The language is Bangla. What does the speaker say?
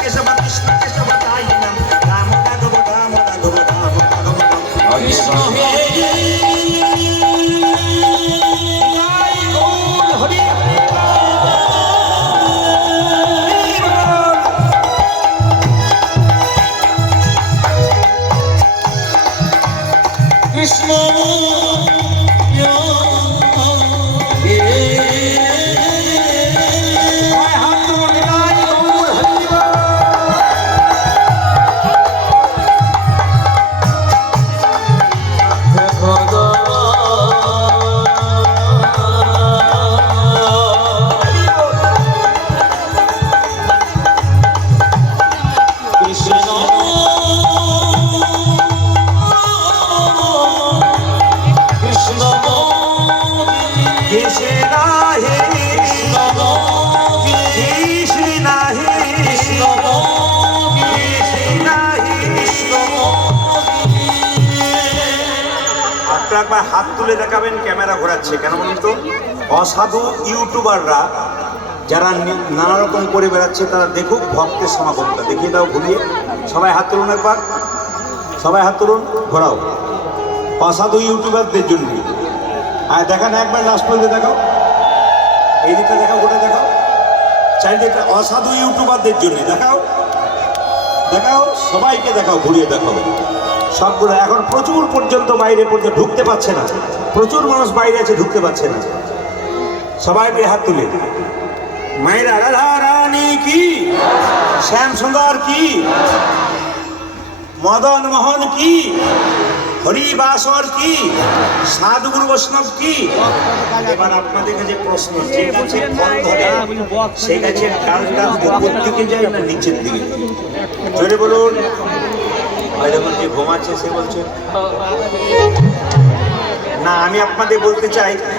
কেশব কৃষ্ণ কেশব তাই নাম রাম রাঘব রাম রাঘব রাম রাঘব কৃষ্ণ হে হরি কৃষ্ণ একবার হাত তুলে দেখাবেন, ক্যামেরা ঘোরাচ্ছে কেন বলুন তো? অসাধু ইউটিউবাররা যারা নানা রকম করে বেড়াচ্ছে তারা দেখুক ভক্তের সমাগমটা। দেখিয়ে দাও ঘুরিয়ে, সবাই হাত তুলুন একবার, সবাই হাত তুলুন, ঘোরাও। অসাধু ইউটিউবারদের জন্য আর দেখান একবার লাস্ট পর্যন্ত দেখাও, এই দিকটা দেখাও, গোটা দেখাও, চারিদিকটা অসাধু ইউটিউবারদের জন্য দেখাও, দেখাও সবাইকে দেখাও, ঘুরিয়ে দেখাও সবগুলো। এখন প্রচুর পর্যন্ত বাইরে পর্যন্ত ঢুকতে পারছে না, প্রচুর মানুষ বাইরে আছে ঢুকতে পারছে না। সবাই মিলে হাত তুলে মায়ের রাধা রানী কি, শ্যাম সুন্দর কি, মদন মোহন কি, হরিবাসর কি, সাধুগুরু বৈষ্ণব কি। এবার আপনাদের কাছে প্রশ্ন, যে গাছে ফল ধরে সেই গাছের ডালটা উপর দিকে যায় না নিচের দিকে? জোরে বলুন। দেখুন যে ঘুমাচ্ছে সে বলছে না। আমি আপনাদের বলতে চাই